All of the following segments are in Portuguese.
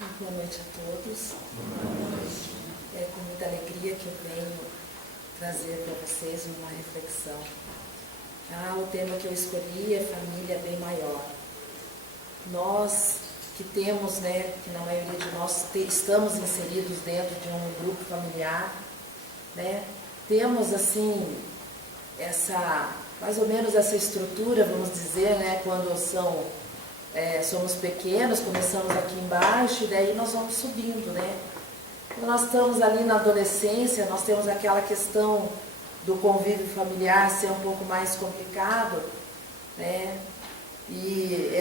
Boa noite a todos. É com muita alegria que eu venho trazer para vocês uma reflexão. O tema que eu escolhi é família bem maior. Nós que temos, que na maioria de nós estamos inseridos dentro de um grupo familiar, temos assim mais ou menos essa estrutura, vamos dizer, quando somos pequenos, começamos aqui embaixo e daí nós vamos subindo, Quando nós estamos ali na adolescência, nós temos aquela questão do convívio familiar ser um pouco mais complicado, E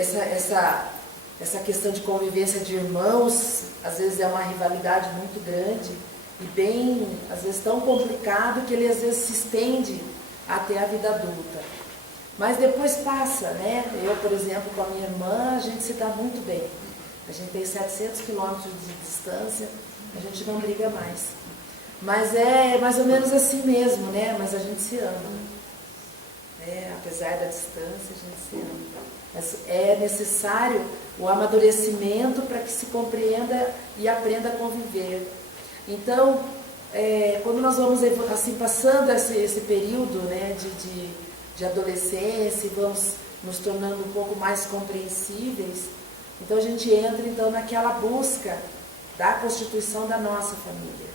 essa questão de convivência de irmãos, às vezes é uma rivalidade muito grande e bem, às vezes tão complicado que ele às vezes se estende até a vida adulta. Mas depois passa, Eu, por exemplo, com a minha irmã, a gente se dá muito bem. A gente tem 700 quilômetros de distância, a gente não briga mais. Mas é mais ou menos assim mesmo, Mas a gente se ama. Apesar da distância, a gente se ama. Mas é necessário o amadurecimento para que se compreenda e aprenda a conviver. Então, quando nós vamos assim, passando esse período de adolescência e vamos nos tornando um pouco mais compreensíveis, então a gente entra naquela busca da constituição da nossa família.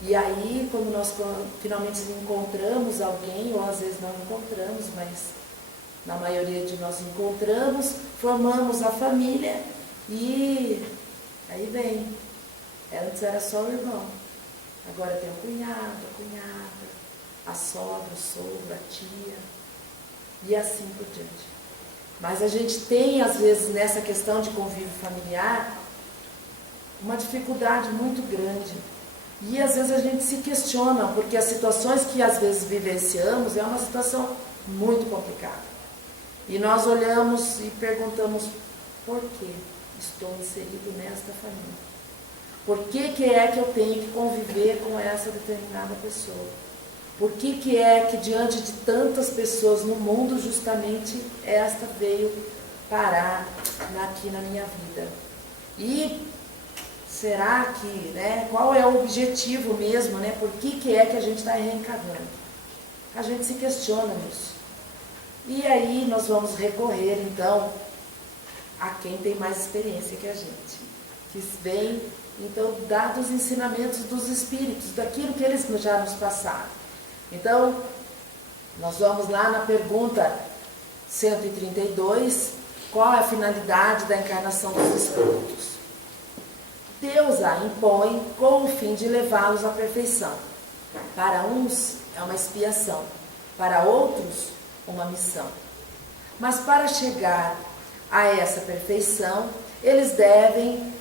E aí, quando nós finalmente encontramos alguém, ou às vezes não encontramos, mas na maioria de nós encontramos, formamos a família e aí vem. Antes era só o irmão, agora tem o cunhado, a cunhada, a sogra, o sogro, a tia, e assim por diante. Mas a gente tem, às vezes, nessa questão de convívio familiar, uma dificuldade muito grande. E às vezes a gente se questiona, porque as situações que às vezes vivenciamos é uma situação muito complicada. E nós olhamos e perguntamos, por que estou inserido nesta família? Por que é que eu tenho que conviver com essa determinada pessoa? Por que é que diante de tantas pessoas no mundo, justamente esta veio parar aqui na minha vida? E será que, qual é o objetivo mesmo, Por que é que a gente está reencarnando? A gente se questiona nisso. E aí nós vamos recorrer, então, a quem tem mais experiência que a gente, que vem, então, dados os ensinamentos dos espíritos, daquilo que eles já nos passaram. Então, nós vamos lá na pergunta 132, qual é a finalidade da encarnação dos espíritos? Deus a impõe com o fim de levá-los à perfeição. Para uns é uma expiação, para outros uma missão. Mas para chegar a essa perfeição, eles devem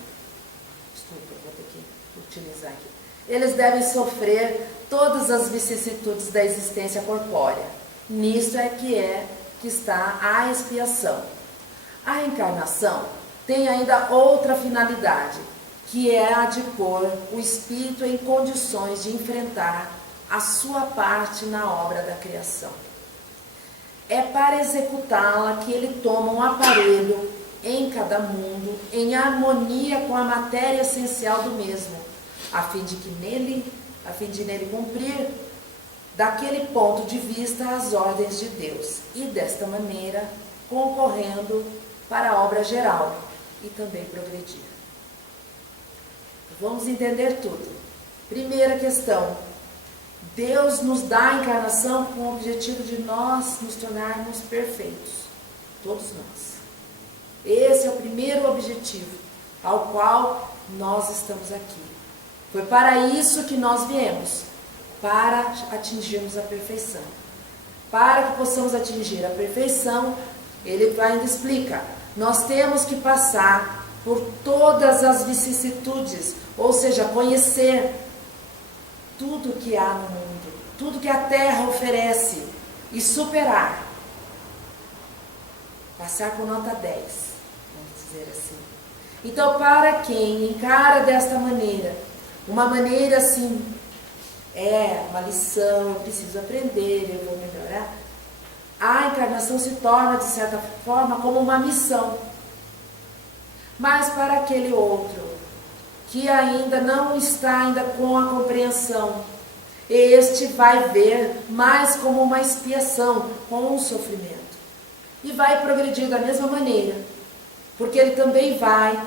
sofrer todas as vicissitudes da existência corpórea. Nisto é que está a expiação. A reencarnação tem ainda outra finalidade, que é a de pôr o espírito em condições de enfrentar a sua parte na obra da criação. É para executá-la que ele toma um aparelho em cada mundo, em harmonia com a matéria essencial do mesmo, a fim de nele cumprir daquele ponto de vista as ordens de Deus, e desta maneira concorrendo para a obra geral e também progredir. Vamos entender tudo. Primeira questão: Deus nos dá a encarnação com o objetivo de nós nos tornarmos perfeitos, todos nós. Esse é o primeiro objetivo ao qual nós estamos aqui. Foi para isso que nós viemos, para atingirmos a perfeição. Para que possamos atingir a perfeição, ele ainda explica, nós temos que passar por todas as vicissitudes, ou seja, conhecer tudo que há no mundo, tudo que a Terra oferece e superar. Passar com nota 10, vamos dizer assim. Então, para quem encara desta maneira, uma maneira assim, uma lição, eu preciso aprender, eu vou melhorar, a encarnação se torna, de certa forma, como uma missão. Mas para aquele outro que ainda não está ainda com a compreensão, este vai ver mais como uma expiação, com um sofrimento. E vai progredir da mesma maneira, porque ele também vai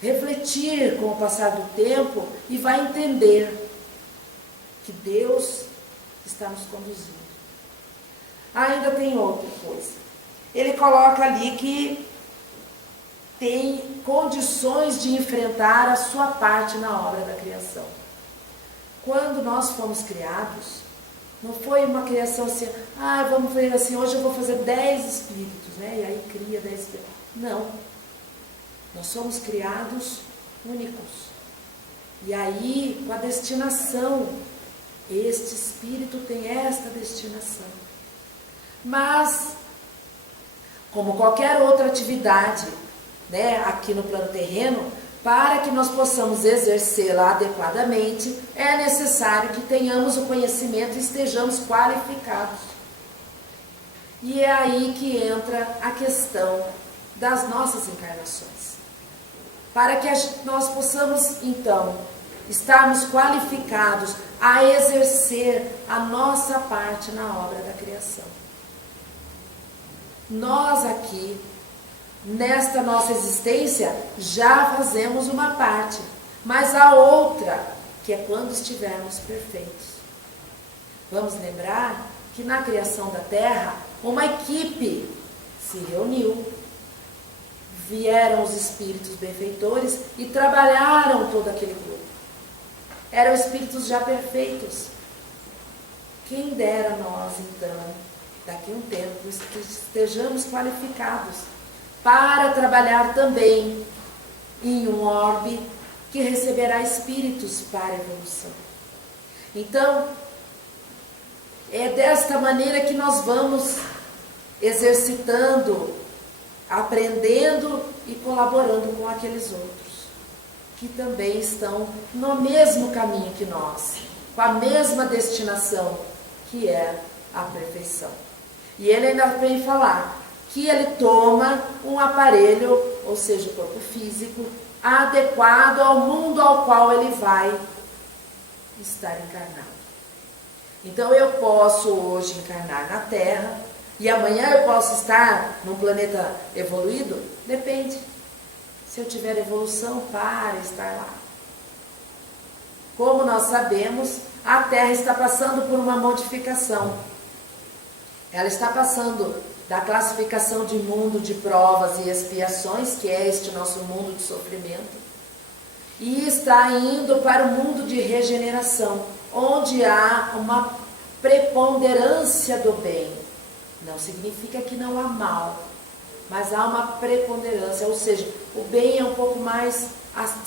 refletir com o passar do tempo e vai entender que Deus está nos conduzindo. Ainda tem outra coisa. Ele coloca ali que tem condições de enfrentar a sua parte na obra da criação. Quando nós fomos criados, não foi uma criação assim, vamos ver assim, hoje eu vou fazer 10 espíritos, né? E aí cria 10 espíritos. Não. Nós somos criados únicos. E aí, com a destinação, este espírito tem esta destinação. Mas, como qualquer outra atividade, né, aqui no plano terreno, para que nós possamos exercê-la adequadamente, é necessário que tenhamos o conhecimento e estejamos qualificados. E é aí que entra a questão das nossas encarnações. Para que nós possamos, então, estarmos qualificados a exercer a nossa parte na obra da criação. Nós aqui, nesta nossa existência, já fazemos uma parte, mas a outra, que é quando estivermos perfeitos. Vamos lembrar que na criação da Terra, uma equipe se reuniu, vieram os espíritos benfeitores e trabalharam todo aquele grupo. Eram espíritos já perfeitos. Quem dera nós, então, daqui a um tempo, estejamos qualificados para trabalhar também em um orbe que receberá espíritos para a evolução. Então, é desta maneira que nós vamos exercitando, aprendendo e colaborando com aqueles outros, que também estão no mesmo caminho que nós, com a mesma destinação, que é a perfeição. E ele ainda vem falar que ele toma um aparelho, ou seja, o corpo físico, adequado ao mundo ao qual ele vai estar encarnado. Então eu posso hoje encarnar na Terra, e amanhã eu posso estar num planeta evoluído? Depende. Se eu tiver evolução para estar lá. Como nós sabemos, a Terra está passando por uma modificação. Ela está passando da classificação de mundo de provas e expiações, que é este nosso mundo de sofrimento, e está indo para o mundo de regeneração, onde há uma preponderância do bem. Não significa que não há mal, mas há uma preponderância, ou seja, o bem é um pouco mais,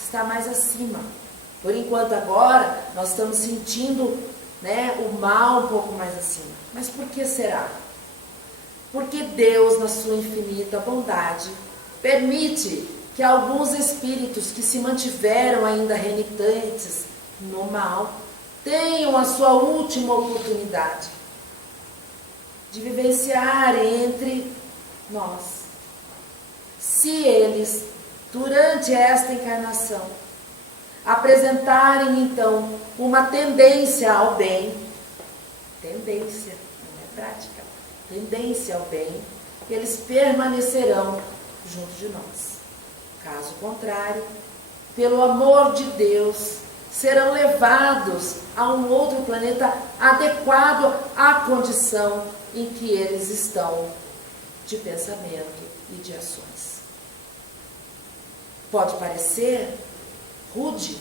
está mais acima. Por enquanto agora, nós estamos sentindo, né, o mal um pouco mais acima. Mas por que será? Porque Deus, na sua infinita bondade, permite que alguns espíritos que se mantiveram ainda renitentes no mal, tenham a sua última oportunidade de vivenciar entre nós. Se eles, durante esta encarnação, apresentarem então uma tendência ao bem, tendência, não é prática, tendência ao bem, eles permanecerão junto de nós. Caso contrário, pelo amor de Deus, serão levados a um outro planeta adequado à condição em que eles estão de pensamento e de ações. Pode parecer rude,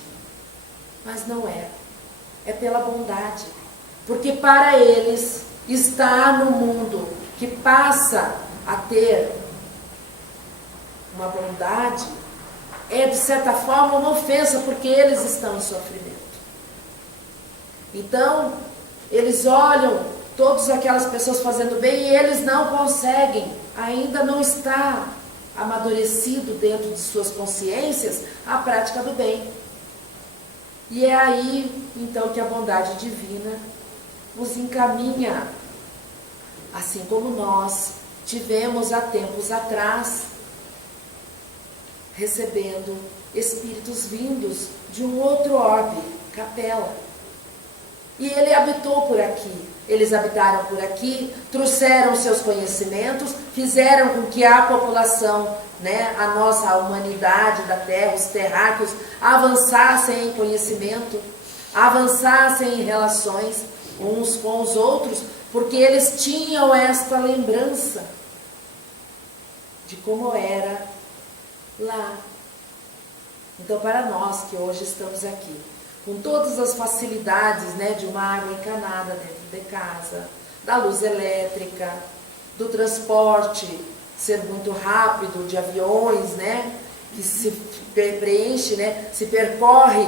mas não é. É pela bondade. Porque para eles, estar no mundo que passa a ter uma bondade é, de certa forma, uma ofensa, porque eles estão em sofrimento. Então, eles olham todas aquelas pessoas fazendo bem e eles não conseguem, ainda não está amadurecido dentro de suas consciências a prática do bem. E é aí, então, que a bondade divina os encaminha, assim como nós tivemos há tempos atrás recebendo espíritos vindos de um outro orbe, Capela. E ele habitou por aqui. Eles habitaram por aqui, trouxeram seus conhecimentos, fizeram com que a população, a nossa humanidade da Terra, os terráqueos, avançassem em conhecimento, avançassem em relações uns com os outros, porque eles tinham esta lembrança de como era lá. Então, para nós que hoje estamos aqui, com todas as facilidades, de uma água encanada dentro de casa, da luz elétrica, do transporte ser muito rápido, de aviões, que se preenche, se percorre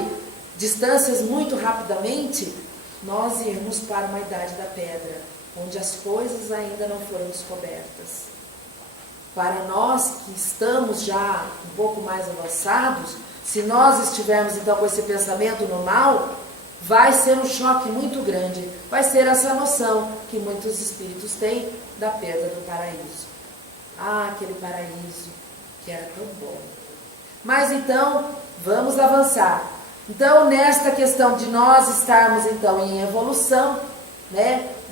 distâncias muito rapidamente, nós irmos para uma idade da pedra, onde as coisas ainda não foram descobertas. Para nós que estamos já um pouco mais avançados, se nós estivermos então com esse pensamento no mal, vai ser um choque muito grande, vai ser essa noção que muitos espíritos têm da perda do paraíso. Ah, aquele paraíso que era tão bom. Mas então, vamos avançar. Então, nesta questão de nós estarmos então em evolução,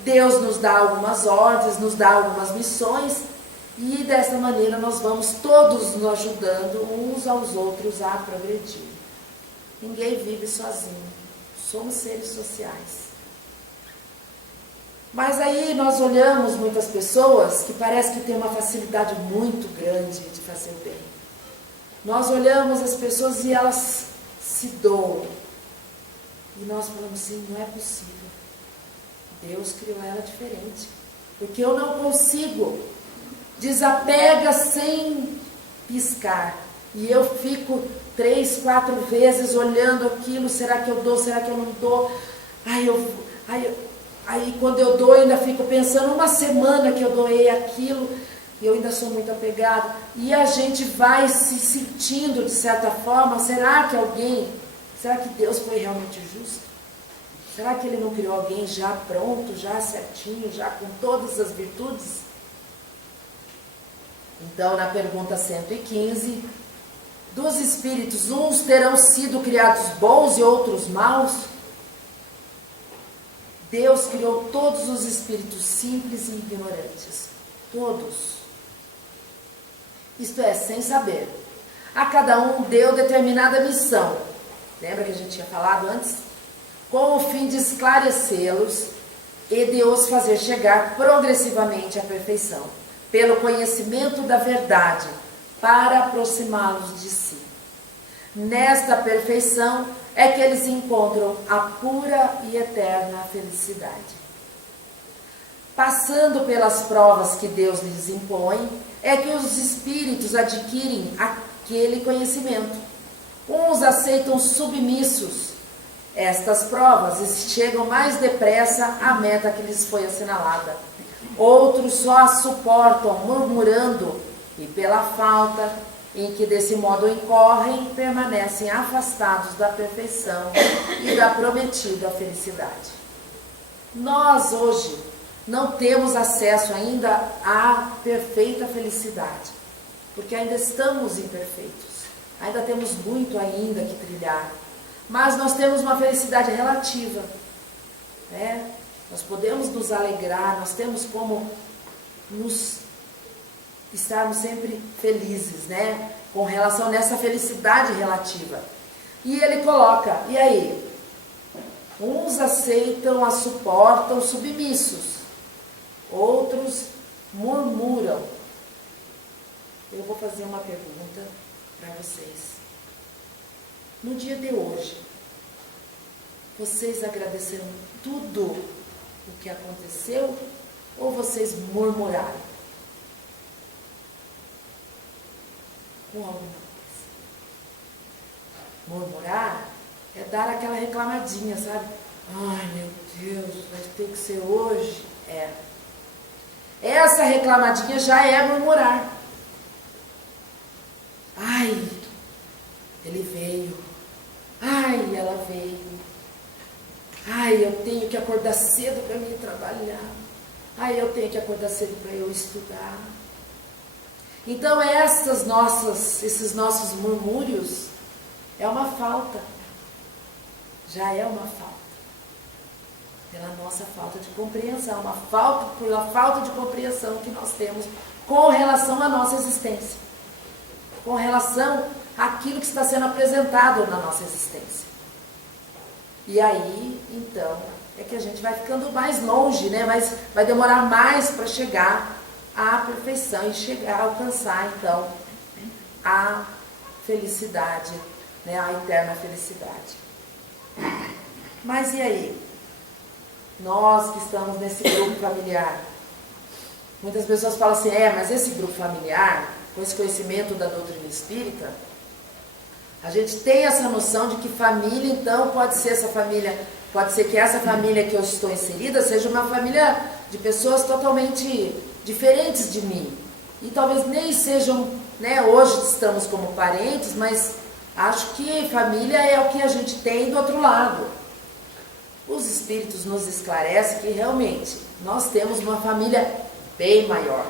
Deus nos dá algumas ordens, nos dá algumas missões, e dessa maneira nós vamos todos nos ajudando uns aos outros a progredir. Ninguém vive sozinho, somos seres sociais. Mas aí nós olhamos muitas pessoas que parece que têm uma facilidade muito grande de fazer o bem. Nós olhamos as pessoas e elas se doam. E nós falamos assim, não é possível. Deus criou ela diferente. Porque eu não consigo. Desapega sem piscar. E eu fico 3, 4 vezes olhando aquilo. Será que eu dou? Será que eu não dou? Aí quando eu dou, eu ainda fico pensando, uma semana que eu doei aquilo, e eu ainda sou muito apegado. E a gente vai se sentindo, de certa forma, será que Deus foi realmente justo? Será que Ele não criou alguém já pronto, já certinho, já com todas as virtudes? Então, na pergunta 115, dos espíritos, uns terão sido criados bons e outros maus? Deus criou todos os espíritos simples e ignorantes. Todos. Isto é, sem saber. A cada um deu determinada missão. Lembra que a gente tinha falado antes? Com o fim de esclarecê-los e de os fazer chegar progressivamente à perfeição, pelo conhecimento da verdade, para aproximá-los de si. Nesta perfeição é que eles encontram a pura e eterna felicidade. Passando pelas provas que Deus lhes impõe, é que os espíritos adquirem aquele conhecimento. Uns aceitam submissos estas provas e chegam mais depressa à meta que lhes foi assinalada. Outros só a suportam murmurando e pela falta em que desse modo incorrem, permanecem afastados da perfeição e da prometida felicidade. Nós hoje não temos acesso ainda à perfeita felicidade, porque ainda estamos imperfeitos, ainda temos muito ainda que trilhar, mas nós temos uma felicidade relativa, Nós podemos nos alegrar, nós temos como estarmos sempre felizes, com relação nessa felicidade relativa. E ele coloca, e aí? Uns aceitam, a suportam submissos, outros murmuram. Eu vou fazer uma pergunta para vocês. No dia de hoje, vocês agradeceram tudo o que aconteceu ou vocês murmuraram com alguma coisa? Murmurar é dar aquela reclamadinha, sabe? Ai, meu Deus, vai ter que ser hoje. Essa reclamadinha já é murmurar. Ai, ele veio. Ai, ela veio. Ai, eu tenho que acordar cedo para mim trabalhar. Ai, eu tenho que acordar cedo para eu estudar. Então esses nossos murmúrios é uma falta, já é uma falta, pela nossa falta de compreensão, pela falta de compreensão que nós temos com relação à nossa existência, com relação àquilo que está sendo apresentado na nossa existência. E aí, então, é que a gente vai ficando mais longe, né? Mas vai demorar mais para chegar à perfeição e alcançar, então, a felicidade, né? A eterna felicidade. Mas e aí? Nós que estamos nesse grupo familiar, muitas pessoas falam assim, mas esse grupo familiar, com esse conhecimento da doutrina espírita, a gente tem essa noção de que família, então, pode ser que essa família que eu estou inserida seja uma família de pessoas totalmente diferentes de mim. E talvez nem sejam, né, hoje estamos como parentes, mas acho que família é o que a gente tem do outro lado. Os espíritos nos esclarecem que realmente nós temos uma família bem maior.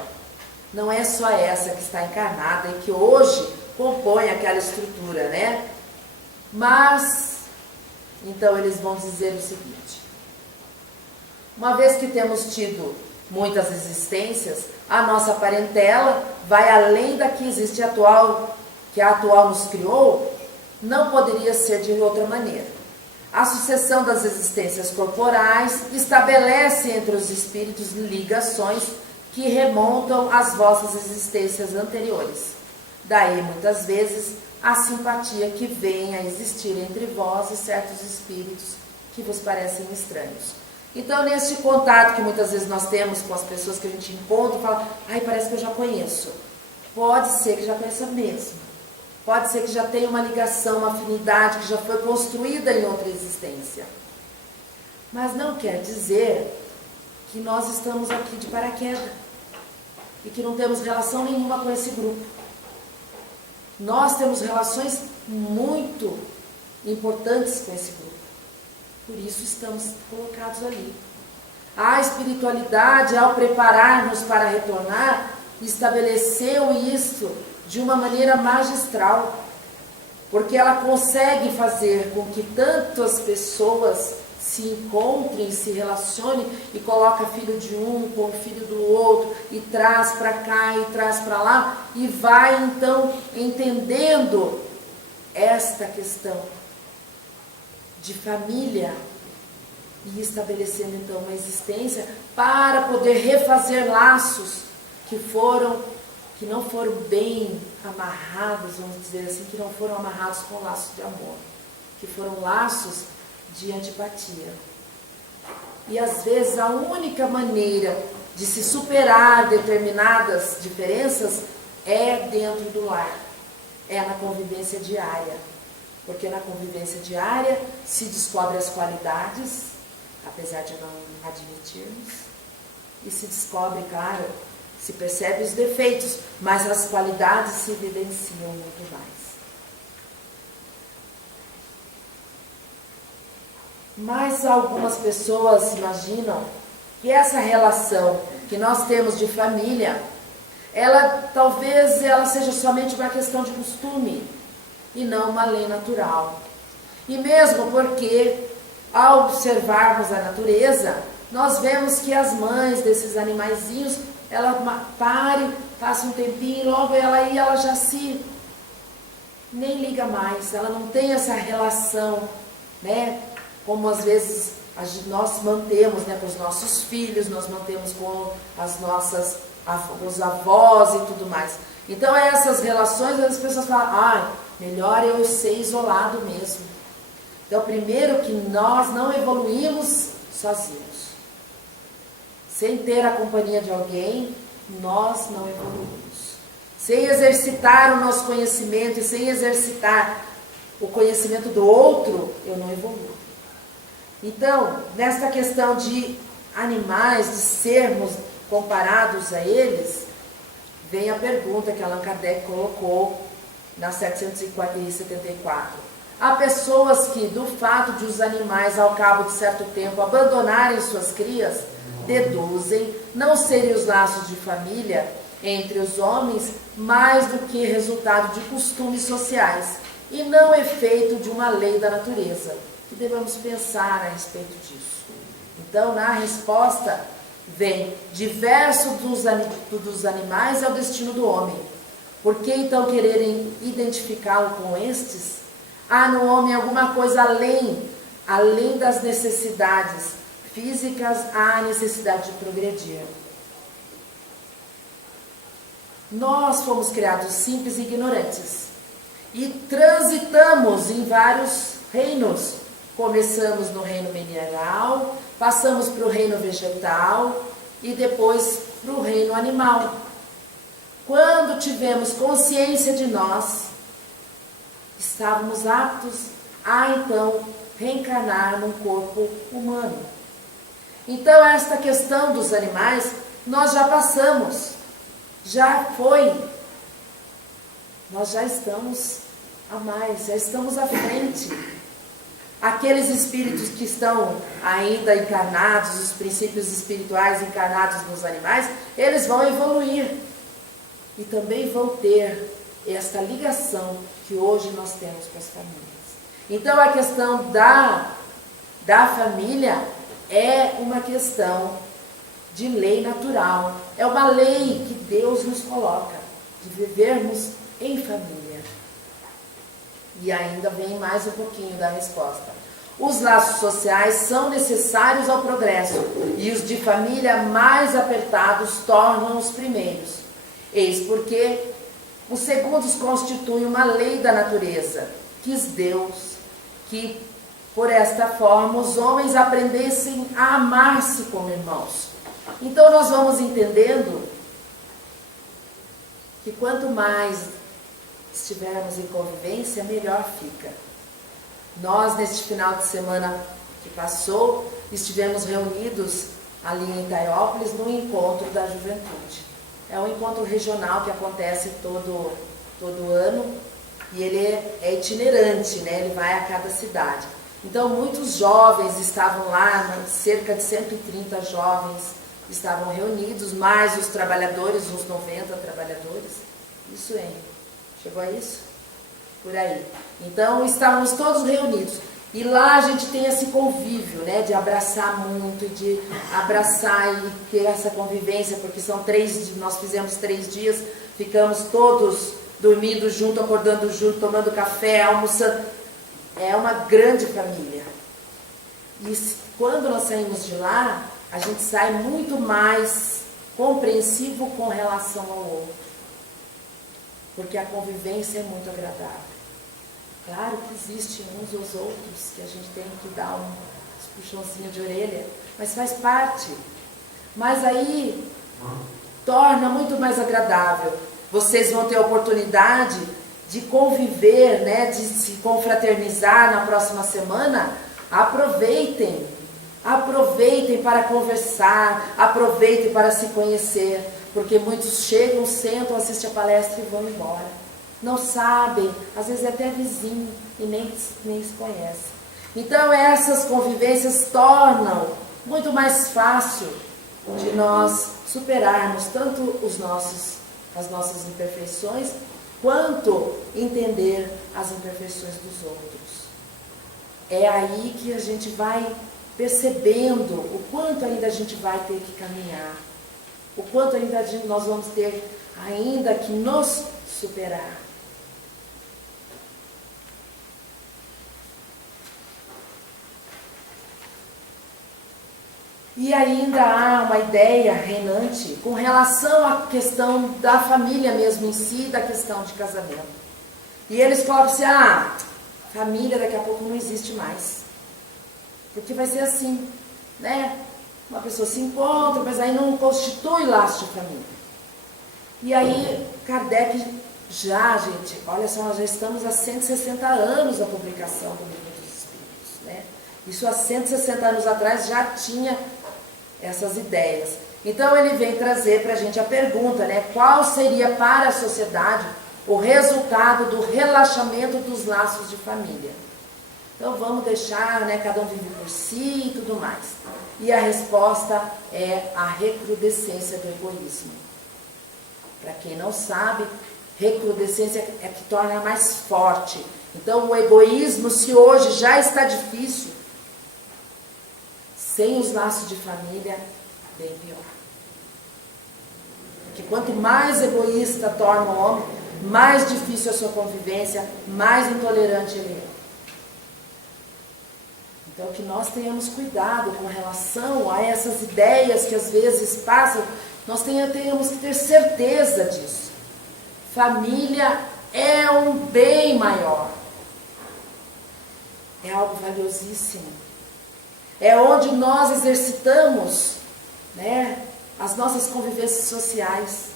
Não é só essa que está encarnada e que hoje compõe aquela estrutura, né? Mas, então eles vão dizer o seguinte: uma vez que temos tido muitas existências, a nossa parentela vai além da que existe atual, que a atual nos criou, não poderia ser de outra maneira. A sucessão das existências corporais estabelece entre os espíritos ligações que remontam às vossas existências anteriores. Daí, muitas vezes, a simpatia que vem a existir entre vós e certos espíritos que vos parecem estranhos. Então, neste contato que muitas vezes nós temos com as pessoas que a gente encontra, fala, parece que eu já conheço. Pode ser que já conheça mesmo. Pode ser que já tenha uma ligação, uma afinidade que já foi construída em outra existência. Mas não quer dizer que nós estamos aqui de paraquedas e que não temos relação nenhuma com esse grupo. Nós temos relações muito importantes com esse grupo. Por isso estamos colocados ali. A espiritualidade, ao preparar-nos para retornar, estabeleceu isso de uma maneira magistral, porque ela consegue fazer com que tantas pessoas se encontrem, se relacionem e coloca filho de um com o filho do outro e traz para cá e traz para lá e vai então entendendo esta questão de família e estabelecendo então uma existência para poder refazer laços que não foram bem amarrados, vamos dizer assim, que não foram amarrados com laços de amor, que foram laços de antipatia. E às vezes a única maneira de se superar determinadas diferenças é dentro do lar, é na convivência diária, porque na convivência diária se descobre as qualidades, apesar de não admitirmos, e se descobre, claro, se percebe os defeitos, mas as qualidades se evidenciam muito mais. Mas algumas pessoas imaginam que essa relação que nós temos de família, talvez ela seja somente uma questão de costume e não uma lei natural. E mesmo porque, ao observarmos a natureza, nós vemos que as mães desses animaizinhos, ela passa um tempinho e logo ela já se nem liga mais, ela não tem essa relação, né? Como às vezes nós mantemos, né, com os nossos filhos, nós mantemos com os avós e tudo mais. Então essas relações, as pessoas falam, melhor eu ser isolado mesmo. Então primeiro que nós não evoluímos sozinhos. Sem ter a companhia de alguém, nós não evoluímos. Sem exercitar o nosso conhecimento e sem exercitar o conhecimento do outro, eu não evoluo. Então, nesta questão de animais, de sermos comparados a eles, vem a pergunta que Allan Kardec colocou na 774. Há pessoas que, do fato de os animais, ao cabo de certo tempo, abandonarem suas crias, deduzem não serem os laços de família entre os homens mais do que resultado de costumes sociais e não efeito de uma lei da natureza, que devemos pensar a respeito disso. Então, na resposta, vem: diverso dos animais é o destino do homem. Por que então quererem identificá-lo com estes? Há no homem alguma coisa além das necessidades físicas, há a necessidade de progredir. Nós fomos criados simples e ignorantes e transitamos em vários reinos. Começamos no reino mineral, passamos para o reino vegetal e depois para o reino animal. Quando tivemos consciência de nós, estávamos aptos a então reencarnar num corpo humano. Então esta questão dos animais nós já passamos, já foi, nós já estamos a mais, já estamos à frente. Aqueles espíritos que estão ainda encarnados, os princípios espirituais encarnados nos animais, eles vão evoluir e também vão ter esta ligação que hoje nós temos com as famílias. Então a questão da família é uma questão de lei natural, é uma lei que Deus nos coloca, de vivermos em família. E ainda vem mais um pouquinho da resposta. Os laços sociais são necessários ao progresso e os de família mais apertados tornam os primeiros. Eis porque os segundos constituem uma lei da natureza. Quis Deus que, por esta forma, os homens aprendessem a amar-se como irmãos. Então nós vamos entendendo que quanto mais estivermos em convivência, melhor fica. Nós, neste final de semana que passou, estivemos reunidos ali em Itaiópolis no encontro da juventude. É um encontro regional que acontece todo ano e ele é itinerante, né? Ele vai a cada cidade. Então muitos jovens estavam lá, cerca de 130 jovens estavam reunidos, mais os trabalhadores, uns 90 trabalhadores. Isso, hein? Chegou a isso? Por aí. Então, estávamos todos reunidos. E lá a gente tem esse convívio, né? De abraçar muito, de abraçar e ter essa convivência, porque são 3 dias, nós fizemos 3 dias, ficamos todos dormindo junto, acordando junto, tomando café, almoçando. É uma grande família. E quando nós saímos de lá, a gente sai muito mais compreensivo com relação ao outro. Porque a convivência é muito agradável. Claro que existem uns aos outros, que a gente tem que dar um puxãozinho de orelha, mas faz parte. Mas aí torna muito mais agradável. Vocês vão ter a oportunidade de conviver, né, de se confraternizar na próxima semana. Aproveitem para conversar, aproveitem para se conhecer, porque muitos chegam, sentam, assistem a palestra e vão embora. Não sabem, às vezes é até vizinho e nem se conhece. Então essas convivências tornam muito mais fácil de nós superarmos tanto as nossas imperfeições, quanto entender as imperfeições dos outros. É aí que a gente vai percebendo o quanto ainda a gente vai ter que caminhar, o quanto ainda nós vamos ter ainda que nos superar. E ainda há uma ideia reinante com relação à questão da família mesmo em si, da questão de casamento. E eles colocam assim, família daqui a pouco não existe mais. Porque vai ser assim, né? Uma pessoa se encontra, mas aí não constitui laço de família. E aí Kardec gente, olha só, nós já estamos há 160 anos da publicação do Livro dos Espíritos, né? Isso há 160 anos atrás já tinha essas ideias. Então ele vem trazer para a gente a pergunta, né? Qual seria para a sociedade o resultado do relaxamento dos laços de família? Então vamos deixar, né, cada um vive por si e tudo mais. E a resposta é a recrudescência do egoísmo. Para quem não sabe, recrudescência é que torna mais forte. Então o egoísmo, se hoje já está difícil, sem os laços de família, bem pior. Porque quanto mais egoísta torna o homem, mais difícil a sua convivência, mais intolerante ele é. Então que nós tenhamos cuidado com relação a essas ideias que às vezes passam, nós tenhamos que ter certeza disso. Família é um bem maior. É algo valiosíssimo. É onde nós exercitamos, né, as nossas convivências sociais.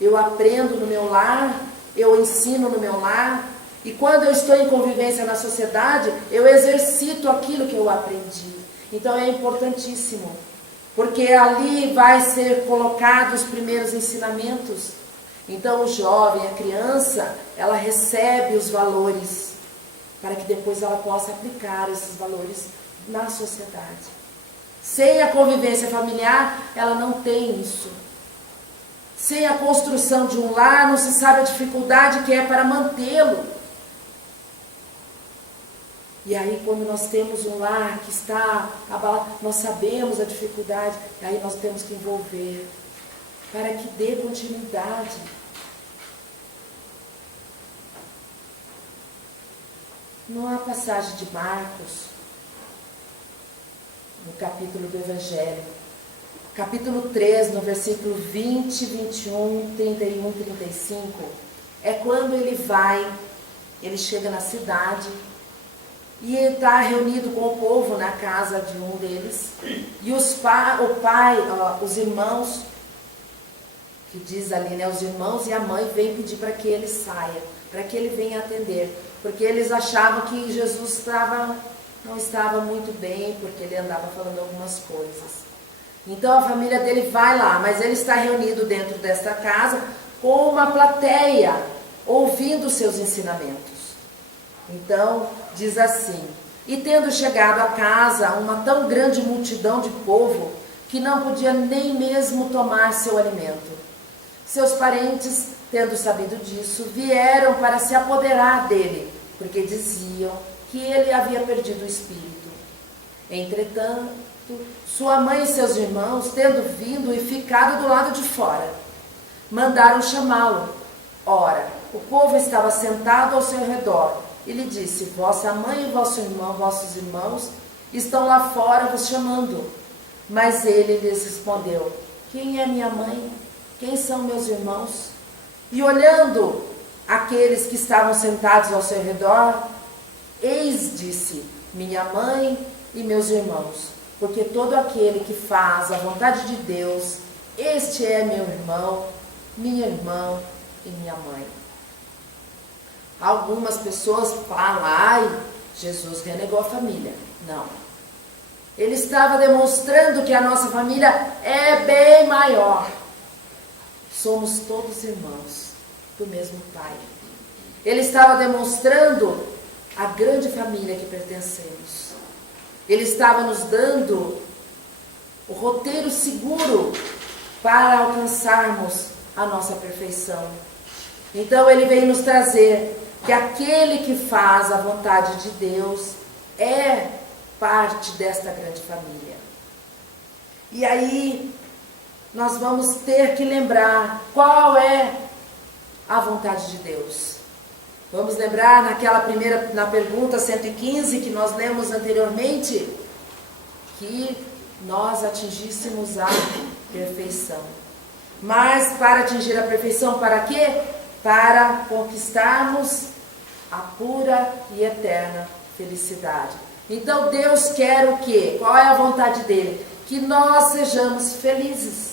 Eu aprendo no meu lar, eu ensino no meu lar, e quando eu estou em convivência na sociedade, eu exercito aquilo que eu aprendi. Então é importantíssimo, porque ali vai ser colocados os primeiros ensinamentos. Então o jovem, a criança, ela recebe os valores, para que depois ela possa aplicar esses valores na sociedade. Sem a convivência familiar, ela não tem isso. Sem a construção de um lar, não se sabe a dificuldade que é para mantê-lo. E aí, quando nós temos um lar que está abalado, nós sabemos a dificuldade, e aí nós temos que envolver, para que dê continuidade. Numa passagem de Marcos, no capítulo do Evangelho, capítulo 3, no versículo 20, 21, 31 e 35, é quando ele chega na cidade, e ele está reunido com o povo na casa de um deles, e os irmãos, que diz ali, né, os irmãos e a mãe vêm pedir para que ele saia, para que ele venha atender, porque eles achavam que Jesus não estava muito bem, porque ele andava falando algumas coisas. Então a família dele vai lá, mas ele está reunido dentro desta casa com uma plateia, ouvindo os seus ensinamentos. Então, diz assim: e tendo chegado à casa uma tão grande multidão de povo, que não podia nem mesmo tomar seu alimento. Seus parentes, tendo sabido disso, vieram para se apoderar dele, porque diziam que ele havia perdido o espírito. Entretanto, sua mãe e seus irmãos, tendo vindo e ficado do lado de fora, mandaram chamá-lo. Ora, o povo estava sentado ao seu redor. E lhe disse: vossa mãe e vosso irmão, vossos irmãos, estão lá fora vos chamando. Mas ele lhes respondeu: quem é minha mãe? Quem são meus irmãos? E olhando aqueles que estavam sentados ao seu redor, eis, disse, minha mãe e meus irmãos, porque todo aquele que faz a vontade de Deus, este é meu irmão, minha irmã e minha mãe. Algumas pessoas falam: ai, Jesus renegou a família. Não. Ele estava demonstrando que a nossa família é bem maior. Somos todos irmãos do mesmo Pai. Ele estava demonstrando a grande família que pertencemos. Ele estava nos dando o roteiro seguro para alcançarmos a nossa perfeição. Então ele veio nos trazer que aquele que faz a vontade de Deus é parte desta grande família. E aí nós vamos ter que lembrar qual é a vontade de Deus. Vamos lembrar na pergunta 115 que nós lemos anteriormente, que nós atingíssemos a perfeição. Mas para atingir a perfeição, para quê? Para conquistarmos a pura e eterna felicidade. Então Deus quer o quê? Qual é a vontade dele? Que nós sejamos felizes.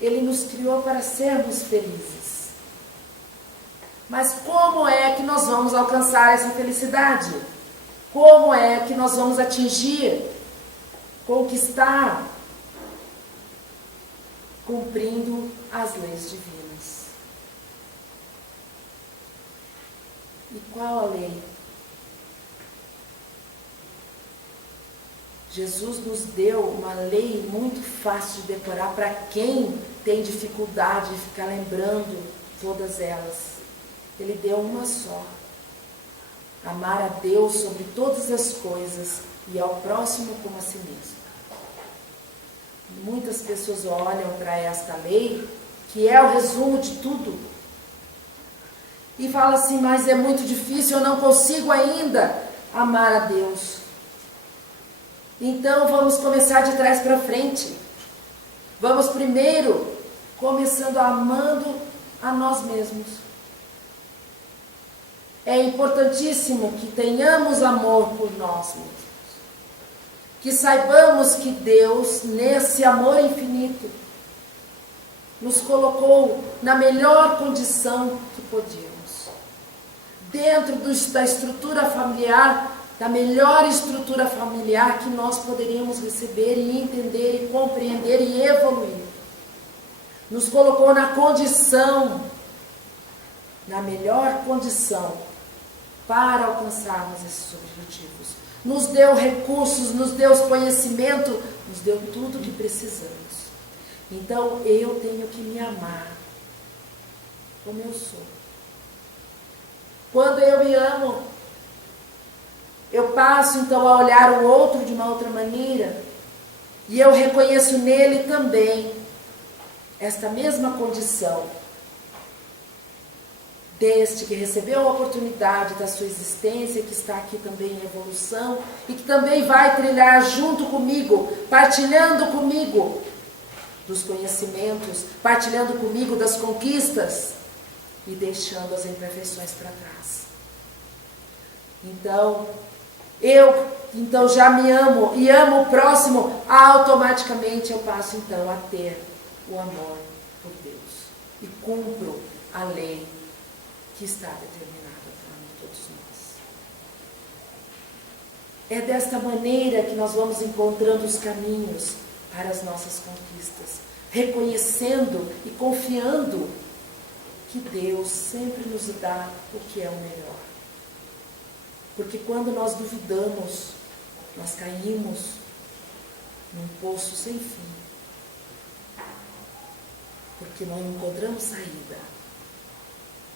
Ele nos criou para sermos felizes. Mas como é que nós vamos alcançar essa felicidade? Como é que nós vamos atingir, conquistar? Cumprindo as leis divinas. E qual a lei? Jesus nos deu uma lei muito fácil de decorar para quem tem dificuldade de ficar lembrando todas elas. Ele deu uma só. Amar a Deus sobre todas as coisas e ao próximo como a si mesmo. Muitas pessoas olham para esta lei, que é o resumo de tudo, e falam assim, mas é muito difícil, eu não consigo ainda amar a Deus. Então vamos começar de trás para frente. Vamos primeiro começando amando a nós mesmos. É importantíssimo que tenhamos amor por nós mesmos. Que saibamos que Deus, nesse amor infinito, nos colocou na melhor condição que podíamos. Dentro da estrutura familiar, da melhor estrutura familiar que nós poderíamos receber e entender e compreender e evoluir. Nos colocou na condição, na melhor condição, para alcançarmos esses objetivos. Nos deu recursos, nos deu conhecimento, nos deu tudo o que precisamos. Então eu tenho que me amar como eu sou. Quando eu me amo, eu passo então a olhar o outro de uma outra maneira e eu reconheço nele também esta mesma condição deste que recebeu a oportunidade da sua existência, que está aqui também em evolução e que também vai trilhar junto comigo, partilhando comigo dos conhecimentos, partilhando comigo das conquistas e deixando as imperfeições para trás. Então, eu já me amo e amo o próximo, automaticamente eu passo então a ter o amor por Deus e cumpro a lei que está determinada para todos nós. É desta maneira que nós vamos encontrando os caminhos para as nossas conquistas, reconhecendo e confiando que Deus sempre nos dá o que é o melhor. Porque quando nós duvidamos, nós caímos num poço sem fim. Porque não encontramos saída.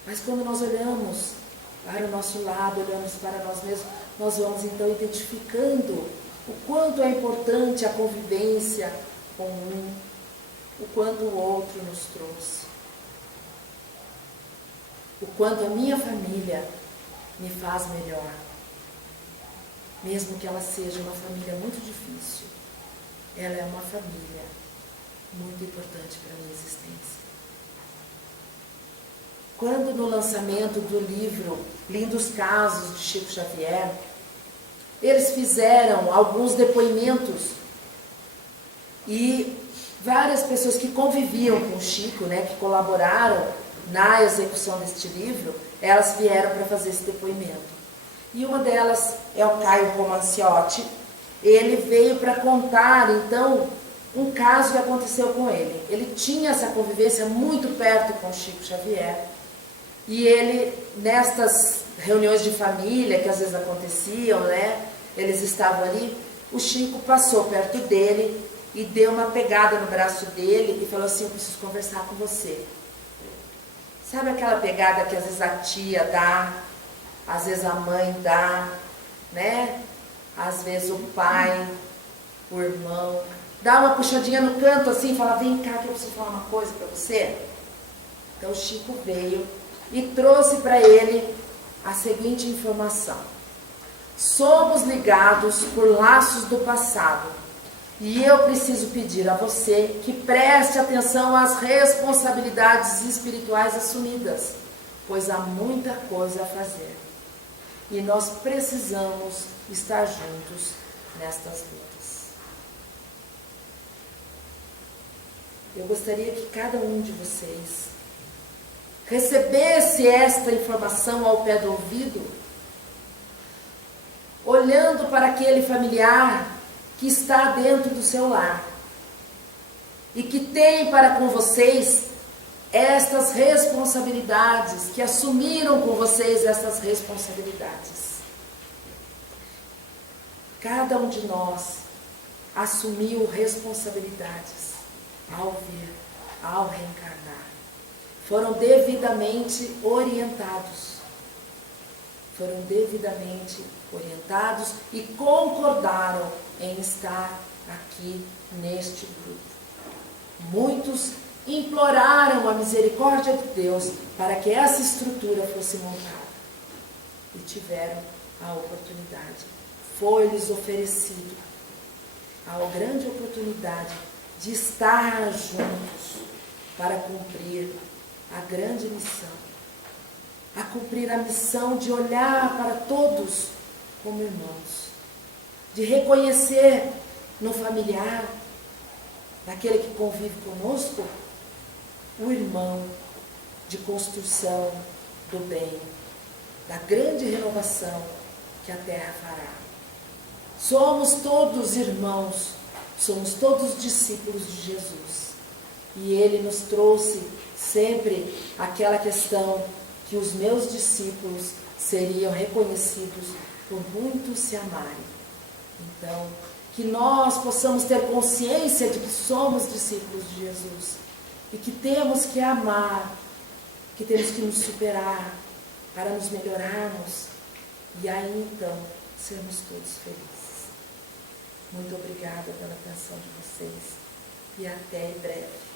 Mas quando nós olhamos para o nosso lado, olhamos para nós mesmos, nós vamos então identificando o quanto é importante a convivência com um, o quanto o outro nos trouxe. O quanto a minha família me faz melhor. Mesmo que ela seja uma família muito difícil, ela é uma família muito importante para a minha existência. Quando no lançamento do livro Lindos Casos de Chico Xavier, eles fizeram alguns depoimentos e várias pessoas que conviviam com o Chico, que colaboraram na execução deste livro, elas vieram para fazer esse depoimento. E uma delas é o Caio Romanciotti. Ele veio para contar, então, um caso que aconteceu com ele. Ele tinha essa convivência muito perto com o Chico Xavier. E ele, nestas reuniões de família, que às vezes aconteciam, eles estavam ali, o Chico passou perto dele e deu uma pegada no braço dele e falou assim, eu preciso conversar com você. Sabe aquela pegada que às vezes a tia dá, às vezes a mãe dá, Às vezes o pai, o irmão, dá uma puxadinha no canto assim e fala, vem cá que eu preciso falar uma coisa para você. Então o Chico veio e trouxe para ele a seguinte informação. Somos ligados por laços do passado e eu preciso pedir a você que preste atenção às responsabilidades espirituais assumidas, pois há muita coisa a fazer. E nós precisamos estar juntos nestas lutas. Eu gostaria que cada um de vocês recebesse esta informação ao pé do ouvido, olhando para aquele familiar que está dentro do seu lar e que tem para com vocês estas responsabilidades, que assumiram com vocês essas responsabilidades. Cada um de nós assumiu responsabilidades ao vir, ao reencarnar. Foram devidamente orientados. Foram devidamente orientados e concordaram em estar aqui neste grupo. Muitos imploraram a misericórdia de Deus para que essa estrutura fosse montada. E tiveram a oportunidade. Foi-lhes oferecido a grande oportunidade de estar juntos para cumprir a grande missão. A cumprir a missão de olhar para todos como irmãos. De reconhecer no familiar, naquele que convive conosco, o irmão de construção do bem, da grande renovação que a terra fará. Somos todos irmãos, somos todos discípulos de Jesus. E Ele nos trouxe sempre aquela questão que os meus discípulos seriam reconhecidos por muitos se amarem. Então, que nós possamos ter consciência de que somos discípulos de Jesus e que temos que amar, que temos que nos superar para nos melhorarmos e aí então sermos todos felizes. Muito obrigada pela atenção de vocês e até breve.